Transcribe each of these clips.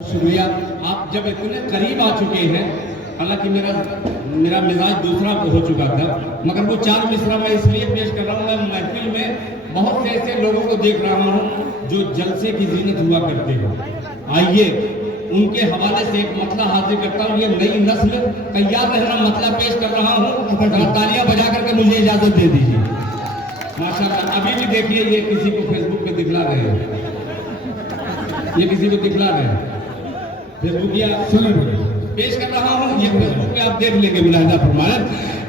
शुक्रिया। आप जब इतने करीब आ चुके हैं, हालांकि मेरा मिजाज दूसरा हो चुका था, मगर वो चार मिसरा मैं इसलिए पेश कर रहा हूँ। मैं महफिल में बहुत से ऐसे लोगों को देख रहा हूँ जो जलसे की जीनत हुआ करते हैं। आइए उनके हवाले से एक मतला हाजिर करता हूँ। ये नई नस्ल तैयार रहना मतला पेश कर रहा हूँ। तालियां बजा करके मुझे इजाजत दे दीजिए। माशाल्लाह। अभी भी देखिए, ये किसी को फेसबुक पे दिखला रहे हैं, ये किसी को दिखला रहे हैं। फेसबुकिया पेश कर रहा हूँ, ये फेसबुक पे आप देख लेंगे। मुलाहिजा फरमाएं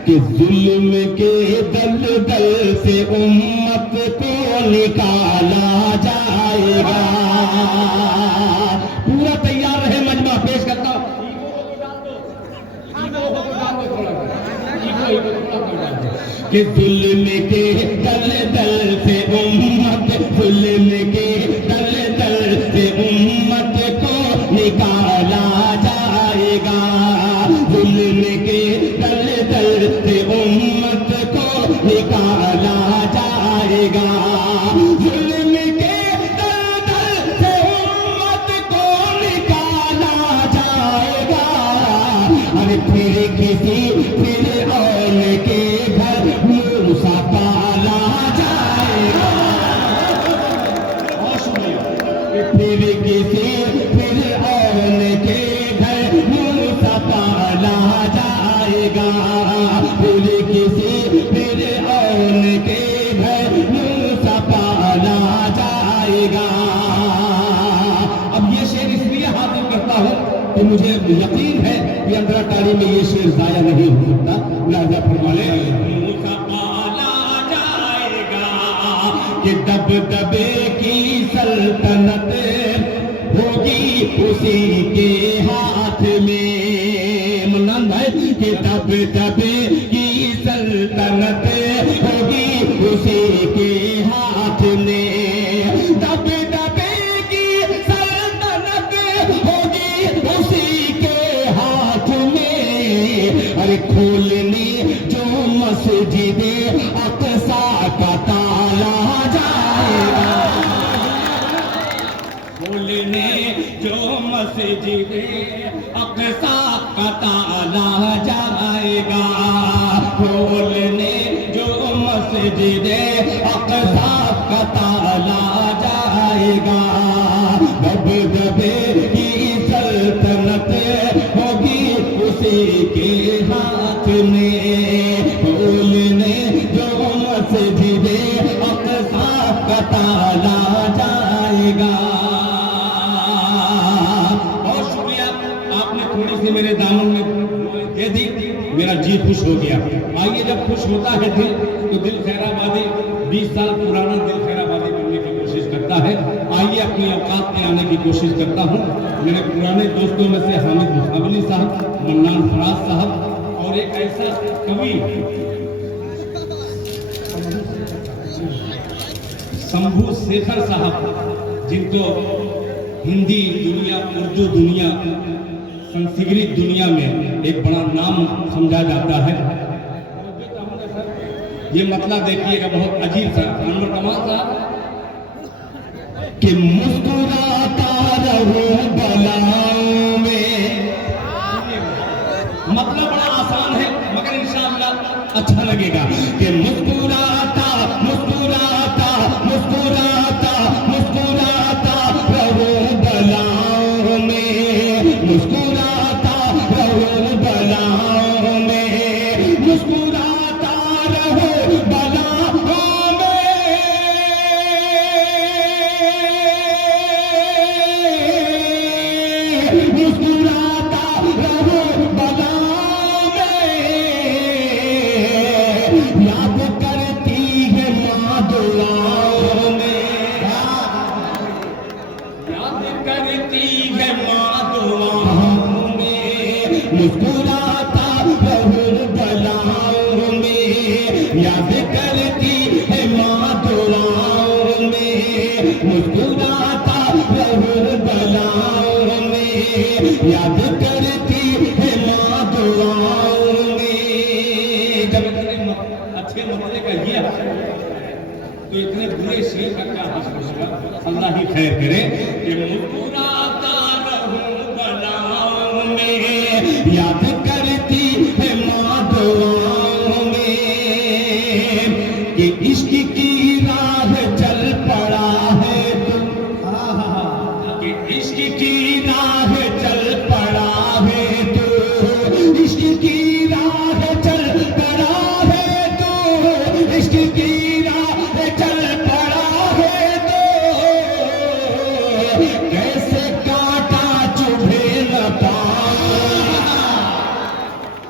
कि जुल्म के दलदल से उम्मत को निकाला जाएगा। पूरा तैयार रहे मजमा, पेश करता हूँ। कि जुल्म के दलदल से उम्मत, जुल्म के दलदल से उम्मत को निकाला जाएगा। जुल्म के दलदल से उम्मत को निकाला जाएगा। जुल्म के दलदल से उम्मत को निकाला जाएगा। अरे फिर औल के घर मूसा पाला जाएगा। और सुनिए, फिर औल के घर मूसा पाला जाएगा। फिर औल के घर मूसा पाला जाएगा। अब ये शेर इसलिए हाजिर करता हूँ कि मुझे यकीन है कि अंदर टाली में ये शेर जाया नहीं हो सकता। लिहाजा फरमाने मूसा पाला जाएगा कि दबदबे की सल्तनत होगी उसी के हाथ में। मुन्नान भाई, कि दबदबे की सल्तनत होगी उसी के हाथ में। दबदबे की सल्तनत होगी उसी के हाथ में। अरे खोलने जो मस्जिद अक़सा का ताला जाएगा। खोलने जो मस्जिद अक़सा का ताला जाएगा। खोलने जो मस्जिद अक़सा का ताला जाएगा। दबदबे की सल्तनत होगी उसी के हाथ में। खोलने जो मस्जिद अक़सा का ताला जाएगा। और शुक्रिया, आपने थोड़ी सी मेरे दामन में दे दी, मेरा जी खुश हो गया। आइए, जब खुश होता है दिल तो दिल खैराबादी 20 साल पुराना दिल खैराबादी करने की कोशिश करता है। आइए अपनी औकात में आने की कोशिश करता हूँ। मेरे पुराने दोस्तों में से हामिद मुखाबली साहब, मन्नान फराज साहब और एक ऐसा कवि शंभू शेखर साहब, जिनको हिंदी दुनिया, उर्दू दुनिया, संस्कृत दुनिया में एक बड़ा नाम समझा जाता है। ये मतलब देखिएगा, बहुत अजीब सा अनवर कमाल साहब कि मुस्कुराता रहूं बलाओं में। मतलब बड़ा आसान है, मगर इंशाअल्लाह अच्छा लगेगा कि मुस्कुराता मुस्कुराता मुस्कुराता मुस्कुराता रहूं बलाओं में। मुस्कुराता रहूं बलाओं में। मुस्कुराता रहूं बलाओं में। मुस्कुराता रहूं बलाओं में। याद करती है माँ दुआओं में। याद करती है माँ दुआओं में। मुस्कुराता रहूं बलाओं में। याद करती है माँ दुआओं में। मुस्कुराता रहूं बलाओं में। याद करती है माँ दुआओं में। जब इतने अच्छे मसले का ये तो इतने बुरे शेर का क्या हासिल होगा। अल्लाह ही खैर करे कि मुस्कुराता रहूं याद करती है माँ दुआओं में कि इश्क की राह चल पड़ा है तू, कि इश्क की राह चल पड़ा है तू, इश्क की राह चल पड़ा है तू, इश्क की राह चल पड़ा है तो कैसे कांटा चुभे न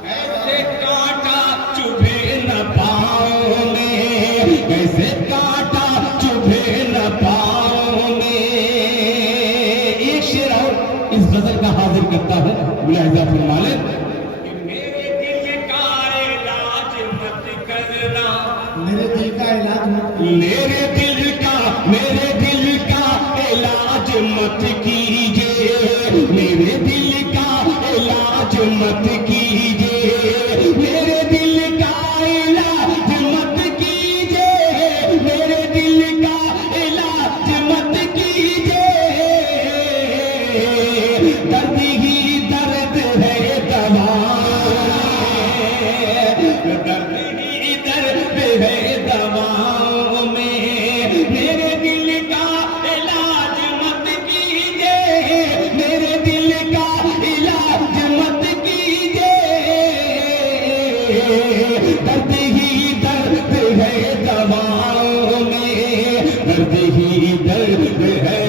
कैसे कांटा चुभे न पाँव में, कैसे कांटा चुभे न पाँव में। एक शेर और इस गजल का हाजिर करता है मुलाहिजा फरमा ले कि मेरे दिल का इलाज मत करना, मेरे दिल का इलाज मत मेरे दिल का इलाज मत कीजिए, मेरे दिल का इलाज मत कीजिए, मेरे दिल का इलाज मत कीजिए, मेरे दिल का इलाज मत कीजिए, दर्द ही दर्द है दवा, दर्द ही दर्द है दवाओं में, मेरे दिल का इलाज मत कीजिए, मेरे दिल का इलाज मत कीजिए, दर्द ही दर्द है दवाओं में, दर्द ही दर्द है